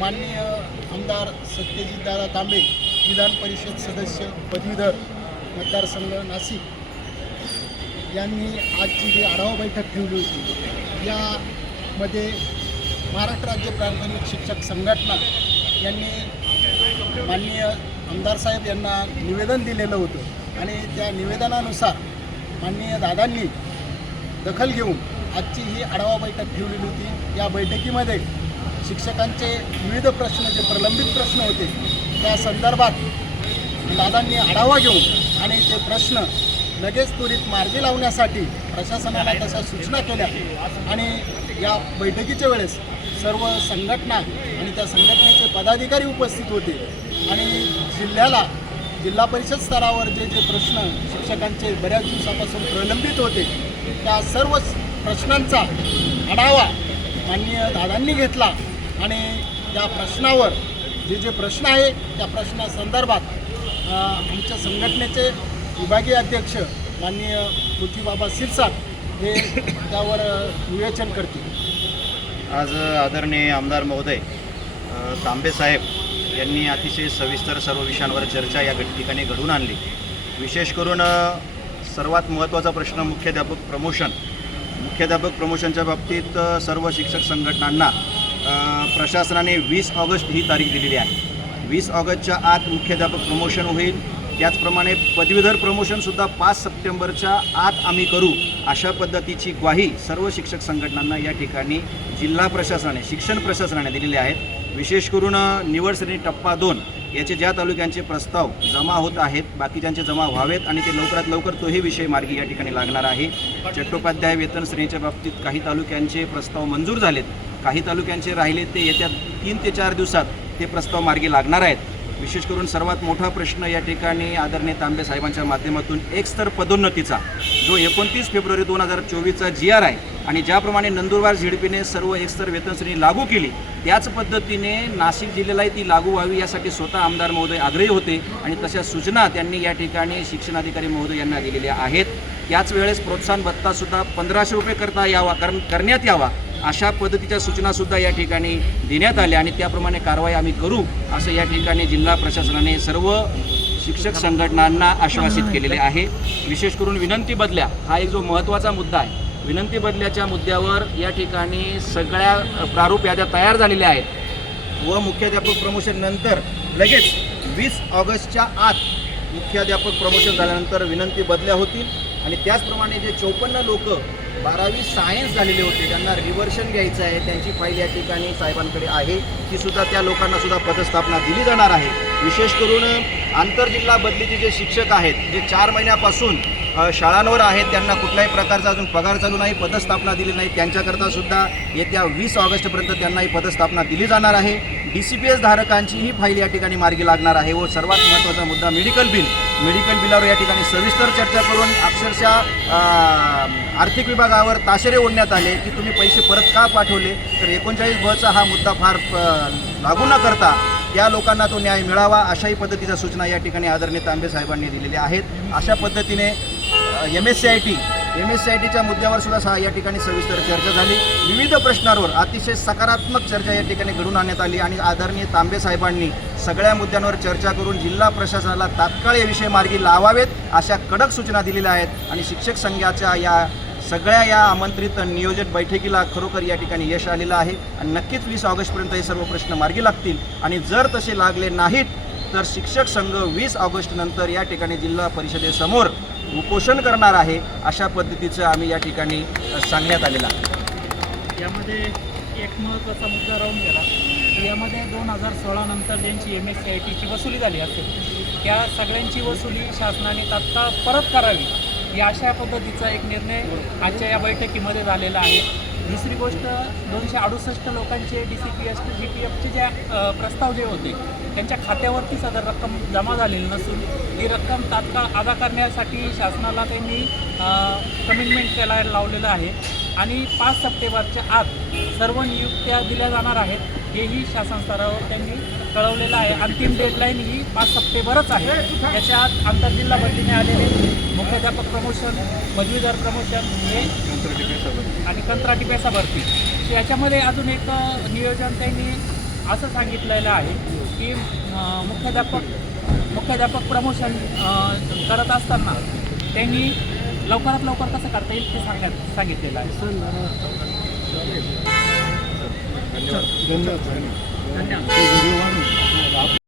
माननीय आमदार सत्यजितदादा तांबे विधान परिषद सदस्य पदवीधर मतदारसंघ नाशिक यांनी आजची जी आढावा बैठक ठेवली होती यामध्ये महाराष्ट्र राज्य प्राथमिक शिक्षक संघटना यांनी माननीय आमदार साहेब यांना निवेदन दिलेलं होतं आणि त्या निवेदनानुसार माननीय दादांनी दखल घेऊन आजची ही आढावा बैठक ठेवलेली होती. या बैठकीमध्ये शिक्षकांचे विविध प्रश्न जे प्रलंबित प्रश्न होते त्या संदर्भात दादांनी आढावा घेऊन आणि ते प्रश्न लगेच त्वरित मार्गी लावण्यासाठी प्रशासनाला तशा सूचना केल्या. आणि या बैठकीच्या वेळेस सर्व संघटना आणि त्या संघटनेचे पदाधिकारी उपस्थित होते. आणि जिल्ह्याला जिल्हा परिषद स्तरावर जे जे प्रश्न शिक्षकांचे बऱ्याच दिवसापासून प्रलंबित होते त्या सर्व प्रश्नांचा आढावा माननीय दादांनी घेतला. आणि त्या प्रश्नावर जे जे प्रश्न आहे त्या प्रश्नासंदर्भात आमच्या संघटनेचे विभागीय अध्यक्ष माननीय पृथ्वीबाबा सिरसाट हे त्यावर विवेचन करतील. आज आदरणीय आमदार महोदय तांबेसाहेब तांबे साहेब यांनी अतिशय सविस्तर सर्व विषयांवर चर्चा या ठिकाणी घडवून आणली. विशेष करून सर्वात महत्त्वाचा प्रश्न मुख्याध्यापक प्रमोशन. मुख्याध्यापक प्रमोशनच्या बाबतीत सर्व शिक्षक संघटनांना प्रशासनाने वीस ऑगस्ट ही तारीख दिलेली आहे. वीस ऑगस्टच्या आत मुख्याध्यापक प्रमोशन होईल. त्याचप्रमाणे पदवीधर प्रमोशनसुद्धा पाच सप्टेंबरच्या आत आम्ही करू अशा पद्धतीची ग्वाही सर्व शिक्षक संघटनांना या ठिकाणी जिल्हा प्रशासनाने शिक्षण प्रशासनाने दिलेले आहेत. विशेष करून निवड श्रेणी टप्पा दोन याचे ज्या तालुक्यांचे प्रस्ताव जमा होत आहेत बाकीच्यांचे जमा व्हावेत आणि ते लवकरात लवकर तोही विषय मार्गी या ठिकाणी लागणार आहे. चट्टोपाध्याय वेतन श्रेणीच्या बाबतीत काही तालुक्यांचे प्रस्ताव मंजूर झालेत. काही तालुक्यांचे राहिले ते येत्या तीन ते चार दिवसात ते प्रस्ताव मार्गी लागणार आहेत. विशेष करून सर्वात मोठा प्रश्न या ठिकाणी आदरणीय तांबे साहेबांच्या माध्यमातून एक स्तर पदोन्नतीचा जो एकोणतीस फेब्रुवारी दोन हजार चोवीसचा जी आर आहे आणि ज्याप्रमाणे नंदुरबार झिडपीने सर्व एकस्तर वेतन श्रेणी लागू केली त्याच पद्धतीने नाशिक जिल्ह्यालाही ती लागू व्हावी यासाठी स्वतः आमदार महोदय आग्रही होते आणि तशा सूचना त्यांनी या ठिकाणी शिक्षणाधिकारी महोदय यांना दिलेल्या आहेत. याच वेळेस प्रोत्साहन भत्तासुद्धा पंधराशे रुपये करता यावा कर करण्यात यावा अशा पद्धतीच्या सूचनासुद्धा या ठिकाणी देण्यात आल्या आणि त्याप्रमाणे कारवाई आम्ही करू असं या ठिकाणी जिल्हा प्रशासनाने सर्व शिक्षक संघटनांना आश्वासित केलेले आहे. विशेष करून विनंती बदल्या हा एक जो महत्त्वाचा मुद्दा आहे. विनंती बदल्याच्या मुद्द्यावर या ठिकाणी सगळ्या प्रारूप याद्या तयार झालेल्या आहेत. व मुख्याध्यापक प्रमोशन नंतर लगेच वीस ऑगस्टच्या आत मुख्याध्यापक प्रमोशन झाल्यानंतर विनंती बदल्या होतील. आणि त्याचप्रमाणे जे चौपन्न लोक बारावी सायन्स झालेले होते त्यांना रिव्हर्शन घ्यायचं आहे त्यांची फाईल या ठिकाणी साहेबांकडे आहे. ती सुद्धा त्या लोकांना सुद्धा पदस्थापना दिली जाणार आहे. विशेष करून आंतरजिल्हा बदलीचे जे शिक्षक आहेत जे चार महिन्यापासून शाळांवर आहेत त्यांना कुठल्याही प्रकारचा अजून पगार चालू नाही पदस्थापना दिली नाही. त्यांच्याकरता सुद्धा येत्या वीस ऑगस्टपर्यंत त्यांना ही पदस्थापना दिली जाणार आहे. डी सी पी एस धारकांची ही फाईल या ठिकाणी मार्गी लागणार आहे व सर्वात महत्त्वाचा मुद्दा मेडिकल बिल. मेडिकल बिलावर या ठिकाणी सविस्तर चर्चा करून अक्षरशः आर्थिक विभागावर ताशेरे ओढण्यात आले की तुम्ही पैसे परत का पाठवले? तर एकोणचाळीस बचा हा मुद्दा फार लागू न करता त्या लोकांना तो न्याय मिळावा अशाही पद्धतीच्या सूचना या ठिकाणी आदरणीय तांबे साहेबांनी दिलेल्या आहेत. अशा पद्धतीने M S C I T. M S C I टीच्या मुद्द्यावर सुद्धा या ठिकाणी सविस्तर चर्चा झाली. विविध प्रश्नांवर अतिशय सकारात्मक चर्चा या ठिकाणी घडून आणण्यात आली आणि आदरणीय तांबे साहेबांनी सगळ्या मुद्द्यांवर चर्चा करून जिल्हा प्रशासनाला तात्काळ हे विषय मार्गी लावावेत अशा कडक सूचना दिलेल्या आहेत आणि शिक्षक संघाच्या या सगळ्या या आमंत्रित नियोजित बैठकीला खरोखर या ठिकाणी यश आलेलं आहे आणि नक्कीच वीस ऑगस्टपर्यंत हे सर्व प्रश्न मार्गी लागतील. आणि जर तसे लागले नाहीत तर शिक्षक संघ वीस ऑगस्टनंतर या ठिकाणी जिल्हा परिषदेसमोर उपोषण करणार आहे अशा पद्धतीचं आम्ही या ठिकाणी सांगण्यात आलेलं आहे. यामध्ये एक महत्त्वाचा मुद्दा राहून गेला. यामध्ये दोन हजार सोळा नंतर ज्यांची एम एस सी आय टीची वसुली झाली असेल त्या सगळ्यांची वसुली शासनाने तात्काळ परत करावी या अशा पद्धतीचा एक निर्णय आजच्या या बैठकीमध्ये झालेला आहे. दुसरी गोष्ट दोनशे अडुसष्ट लोकांचे D C P S T G P एफचे जे प्रस्ताव जे होते त्यांच्या खात्यावरती सदर रक्कम जमा झालेली नसून ती रक्कम तात्काळ अदा करण्यासाठी शासनाला त्यांनी कमिटमेंट करायला लावलेलं आहे. आणि पाच सप्टेंबरच्या आत सर्व नियुक्त्या दिल्या जाणार आहेत हेही शासन स्तरावर त्यांनी कळवलेलं आहे. अंतिम डेडलाईन ही पाच सप्टेंबरच आहे. याच्या आत आंतरजिल्हा बदलीने आलेले मुख्याध्यापक प्रमोशन पदवीधर प्रमोशन हे आणि कंत्राटी पैसा भरती तर याच्यामध्ये अजून एक नियोजन त्यांनी असं सांगितलेलं आहे की मुख्याध्यापक मुख्याध्यापक प्रमोशन करत असताना त्यांनी लवकरात लवकर कसं करता येईल ते सांगण्यात सांगितलेलं आहे. धन्यवाद. धन्यवाद.